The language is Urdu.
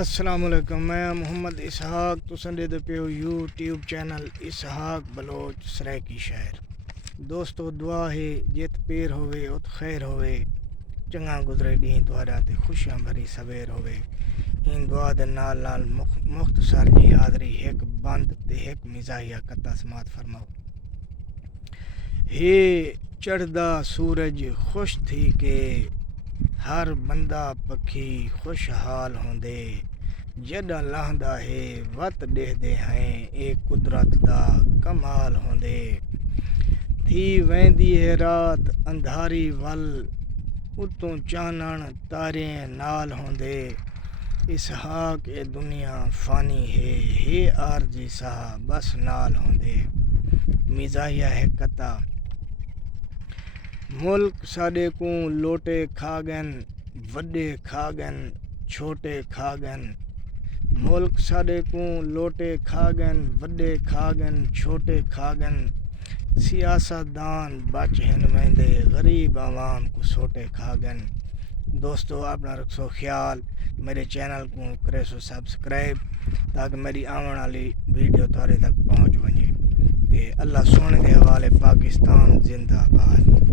السلام علیکم، میں محمد اسحاق تساں دے پیو یوٹیوب چینل اسحاق بلوچ سریکی شہر۔ دوستو دعا ہے جت پیر ہوئے ات خیر ہوئے، چنگا گزرے ڈین تہاڈا تے خوشیاں بھری سویر ہوئے۔ ان دعا دے نال نال مختصر جی حاضری ایک بند تے ایک مزاحیہ قطع سماعت فرماؤ۔ ہے چڑھدا سورج خوش تھی کے ہر بندہ پکھی خوشحال ہوندے، جڈا لہندا ہے وت ڈہدے ہیں اے قدرت دا کمال ہوندے۔ تھی ویندی ہے رات اندھاری ول، اتوں چانن تارے نال ہوندے۔ اسحاق اے دنیا فانی ہے عارضی سا بس نال ہوندے۔ مزاحیہ ہے قطع۔ ملک ساڈے کو لوٹے کھا گن، وڈے کھا گن چھوٹے کھا گن۔ ملک ساڈے کو لوٹے کھا گن، وڈے کھا گن چھوٹے کھا گن۔ سیاست دان بچ ہن ویندے، غریب عوام کو سوٹے کھا گن۔ دوستو اپنا رکھو خیال، میرے چینل کو کرے سو سبسکرائب تاکہ میری آون والی ویڈیو تھوڑے تک پہنچ ونجے۔ تے اللہ سونے دے حوالے پاکستان زندہ باد۔